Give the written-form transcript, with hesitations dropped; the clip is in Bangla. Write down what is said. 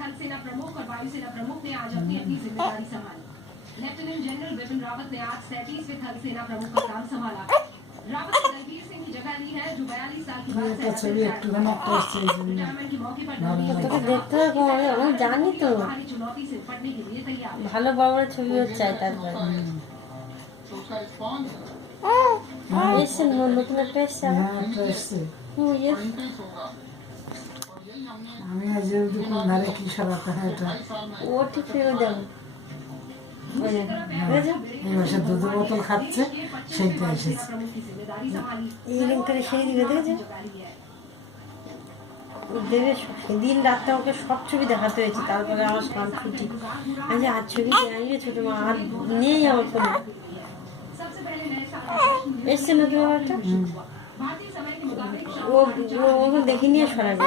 थल सेना प्रमुख और वायुसेना प्रमुख ने आज अपनी अपनी जिम्मेदारी संभाली। लेफ्टिनेंट जनरल बिपिन रावत ने आज 37वें थल सेना प्रमुख का काम संभाला। रावत ने दलबीर सिंह की जगह ली है, जो 42 साल की बाद रिटायरमेंट के मौके पर দেখতে হবে জানি তো चुनौती से निपटने के लिए तैयार। ভালো বড় বড় ছবি হচ্ছে তারপরে এসে নতুন একটা এসছে আমি আজ কোন ধারে কি সরাতে হয় এটা ও ঠিক ফেলে দেবো এই মাসে দুধের বোতল খাচ্ছে সেইটা এসেছে এই লিঙ্ক করে সেই দিকে দেখেছে দেবে সেদিন রাতটা ওকে সব ছবি দেখাতে হয়েছে তারপরে আমার সব ছুটি আচ্ছা আর ছবি দেয়নি ছোটো মা আর নেই আমার ফোনে এসছে নতুন ব্যাপারটা ও ওকে দেখে নিয়ে সরাবে